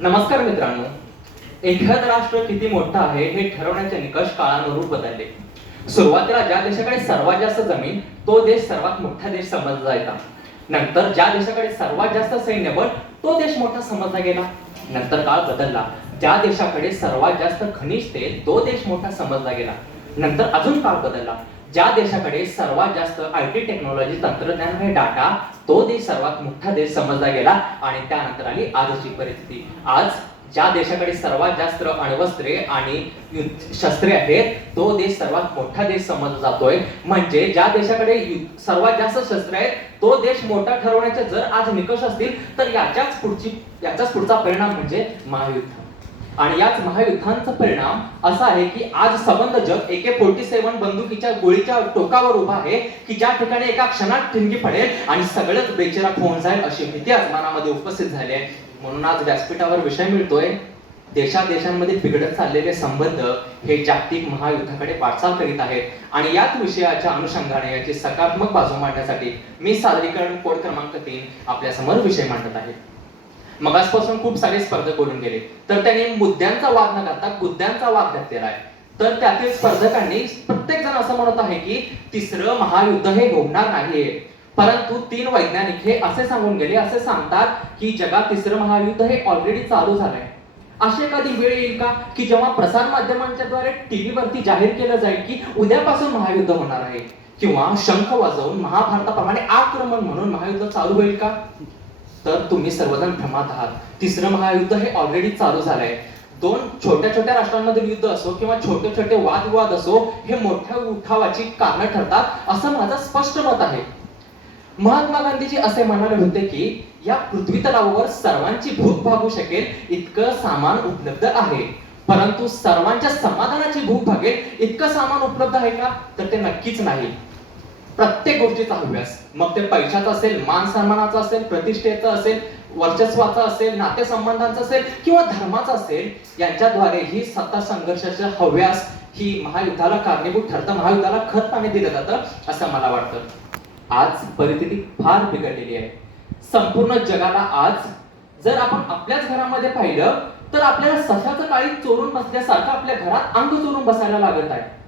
नमस्कार मित्रांनो. एखादं राष्ट्र किती मोठं आहे हे ठरवण्याचे निकष काळानुरूप बदलले. सुरुवातीला ज्या देशाकडे सर्वात जास्त जमीन तो देश सर्वात मोठा देश समजला जायचा. नंतर ज्या देशाकडे सर्वात जास्त सैन्यबळ तो देश मोठा समजला गेला. नंतर काळ बदलला. ज्या देशाकडे सर्वात जास्त खनिज तेल तो देश मोठा समजला गेला. नंतर अजून काळ बदलला. ज्या देशाकडे सर्वात जास्त आयटी टेक्नॉलॉजी तंत्रज्ञान आणि डाटा तो देश सर्वात मोठा देश समजला गेला. आणि त्यानंतर आली आजची परिस्थिती. आज ज्या देशाकडे सर्वात जास्त अण्वस्त्रे आणि शस्त्रे आहेत तो देश सर्वात मोठा देश समजला जातोय. म्हणजे ज्या देशाकडे सर्वात जास्त शस्त्रे आहेत तो देश मोठा ठरवण्याचे जर आज निकष असतील तर याचाच पुढचा परिणाम म्हणजे महायुद्ध. आणि याच महायुद्धांचा परिणाम असा आहे की आज संबंध जग AK-47 बंदुकीच्या गोळीच्या टोकावर उभा आहे की ज्या ठिकाणी एका क्षणात ठिणगी पडेल आणि सगळंच बेचेराक होऊन जाईल अशी भीती आज मनामध्ये उपस्थित झाली आहे. म्हणून आज व्यासपीठावर विषय मिळतोय, देशादेशांमध्ये बिघडत चाललेले संबंध हे जागतिक महायुद्धाकडे वाटचाल करीत आहेत. आणि याच विषयाच्या अनुषंगाने याची सकारात्मक बाजू मांडण्यासाठी मी सादरीकरण कोड क्रमांक 3 आपल्या समोर विषय मांडत आहे. मगासपासून खूप सारे स्पर्धक बोलून गेले तर त्यांनी मुद्द्यांचा वाद न करता मुद्द्यांचा वाद घातलेला आहे. तर त्यातील स्पर्धकांनी प्रत्येक जण असं म्हणत आहे की तिसरं महायुद्ध हे होणार नाहीये. परंतु 3 वैज्ञानिक हे असे सांगून गेले, असे सांगतात की जगात तिसरं महायुद्ध हे ऑलरेडी चालू झालंय. अशी एखादी वेळ येईल का की जेव्हा प्रसार माध्यमांच्या द्वारे टीव्ही वरती जाहीर केलं जाईल की उद्यापासून महायुद्ध होणार आहे, किंवा शंख वाजवून महाभारताप्रमाणे आक्रमण म्हणून महायुद्ध चालू होईल का? तर तुम्ही सर्वजण भ्रमात आहात. तिसरं महायुद्ध हे ऑलरेडी चालू झालंय. 2 छोट्या छोट्या राष्ट्रांमधील युद्ध असो किंवा छोटे छोटे वादविवाद असो हे मोठ्या उठावाची कारण ठरतात असं माझं स्पष्ट मत आहे. महात्मा गांधीजी असे म्हणाले होते की या पृथ्वी तलावावर सर्वांची भूक भागू शकेल इतकं सामान उपलब्ध आहे, परंतु सर्वांच्या समाधानाची भूक भागेल इतकं सामान उपलब्ध आहे का? तर ते नक्कीच नाही. प्रत्येक गोष्टीचा हव्यास, मग ते पैशाचा असेल, मान सन्मानाचा असेल, प्रतिष्ठेचा असेल, वर्चस्वाचा असेल, नातेसंबंधांचा असेल किंवा धर्माचा असेल, यांच्याद्वारे ही सत्ता संघर्षाचा हव्यास ही महायुद्धाला कारणीभूत ठरतं, महायुद्धाला खत पाणी दिलं जातं असं मला वाटतं. आज परिस्थिती फार बिघडलेली आहे. संपूर्ण जगाला आज जर आपण आपल्याच घरामध्ये पाहिलं तर आपल्याला सशाचं काळी चोरून बसल्यासारखं आपल्या घरात अंग चोरून बसायला लागत आहे.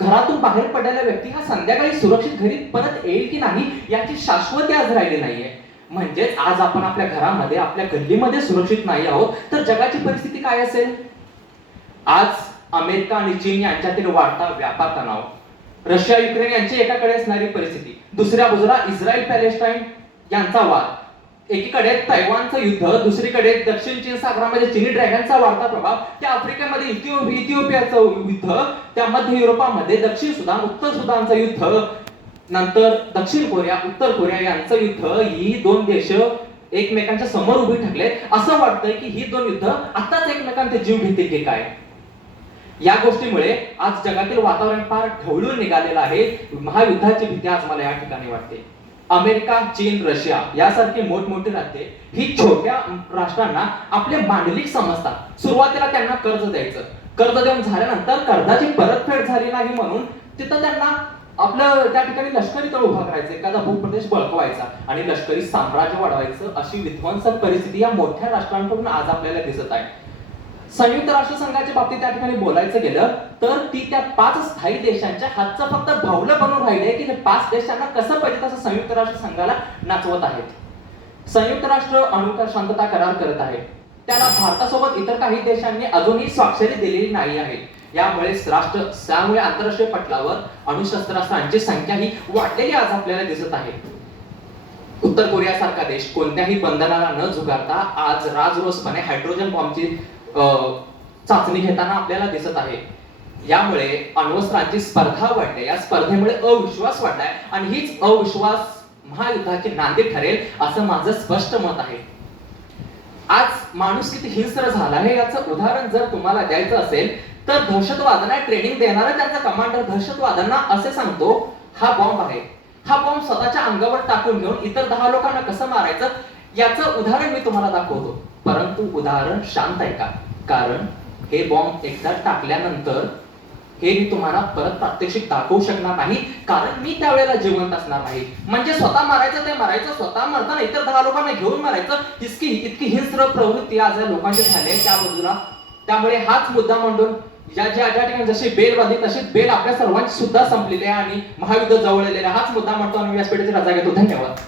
घरातून बाहेर पडलेला व्यक्ती हा संध्याकाळी सुरक्षित घरी परत येईल की नाही याची शाश्वती आज राहिली नाहीये. म्हणजेच आज आपण आपल्या घरामध्ये, आपल्या गल्लीमध्ये सुरक्षित नाही आहोत तर जगाची परिस्थिती काय असेल? आज अमेरिका आणि चीन यांच्यातील वाढता व्यापार तणाव, रशिया युक्रेन यांची एकाकडे असणारी परिस्थिती, दुसऱ्या बाजूला इस्रायल पॅलेस्टाईन यांचा वाद, एकीकडे तैवानचं युद्ध, दुसरीकडे दक्षिण चीन सागरामध्ये चिनी ड्रॅगनचा वाढता प्रभाव, त्या आफ्रिकेमध्ये इथिओपियाचं युद्ध, त्या मध्य युरोपामध्ये दक्षिण सुदान उत्तर सुदानचं युद्ध, नंतर दक्षिण कोरिया उत्तर कोरिया यांचं युद्ध. ही 2 देश एकमेकांच्या समोर उभी ठाकले. असं वाटतंय की ही 2 युद्ध आताच एकमेकांचे जीव घेतील की काय. या गोष्टीमुळे आज जगातील वातावरण फार ढवळून निघालेलं आहे. महायुद्धाची भीती आज मला या ठिकाणी वाटते. अमेरिका, चीन, रशिया यासारखी मोठमोठी राज्ये ही छोट्या राष्ट्रांना आपले मांडलिक समजतात. सुरुवातीला त्यांना कर्ज द्यायचं, कर्ज देऊन झाल्यानंतर कर्जाची परतफेड झाली नाही म्हणून तिथं त्यांना आपलं त्या ठिकाणी लष्करी तळ उभा करायचं, एखादा भूप्रदेश बळकवायचा आणि लष्करी साम्राज्य वाढवायचं. अशी विध्वंसक परिस्थिती या मोठ्या राष्ट्रांकडून आज आपल्याला दिसत आहे. संयुक्त राष्ट्र संघाच्या बाबतीत त्या ठिकाणी बोलायचं गेलं तर ती त्या 5 स्थायी देशांच्या हातचं फक्त भावलं बनून राहिले की हे 5 देशांना कसं पाहिजे तसं संयुक्त राष्ट्र संघाला नाचवत आहेत. संयुक्त राष्ट्र अणु शांतता करार करत आहे, त्याला भारतासोबत इतर काही देशांनी अजूनही स्वाक्षरी दिलेली नाही आहे. त्यामुळे आंतरराष्ट्रीय पटलावर अणुशस्त्रास्त्रांची संख्या ही वाढलेली आज आपल्याला दिसत आहे. उत्तर कोरिया सारखा देश कोणत्याही बंधनाला न झुगारता आज राजरोसपणे हायड्रोजन बॉम्बची चाचणी घेताना आपल्याला दिसत आहे. यामुळे अण्वस्त्रांची स्पर्धा वाढली. या स्पर्धेमुळे अविश्वास वाढलाय आणि हीच अविश्वास महायुद्धाची नांदी ठरेल असं माझं स्पष्ट मत आहे. आज माणूस किती हिंस्र झाला आहे याचं उदाहरण जर तुम्हाला द्यायचं असेल तर दहशतवाद्यांना ट्रेनिंग देणारा त्यांचा कमांडर दहशतवाद्यांना असे सांगतो, हा बॉम्ब आहे, हा बॉम्ब स्वतःच्या अंगावर टाकून घेऊन इतर 10 लोकांना कसं मारायचं याचं उदाहरण मी तुम्हाला दाखवतो. परंतु उदाहरण शांत आहे का? कारण हे बॉम्ब एकदा टाकल्यानंतर हे मी तुम्हाला परत प्रात्यक्षिक दाखवू शकणार नाही, कारण मी त्यावेळेला जिवंत असणार नाही. म्हणजे स्वतः मारायचं ते मारायचं, स्वतः मरताना इतर 10 लोकांना घेऊन मारायचं, इतकी हिंस्र प्रवृत्ती आज या लोकांची झाली आहे त्या बाजूला. त्यामुळे हाच मुद्दा मांडून ज्या ठिकाणी जशी बेल वाजली तशी बेल आपल्या सर्वांची सुद्धा संपलेली आहे आणि महायुद्ध जवळ आलेले हाच मुद्दा मांडतो आणि व्यासपीठाची रजा घेतो. धन्यवाद.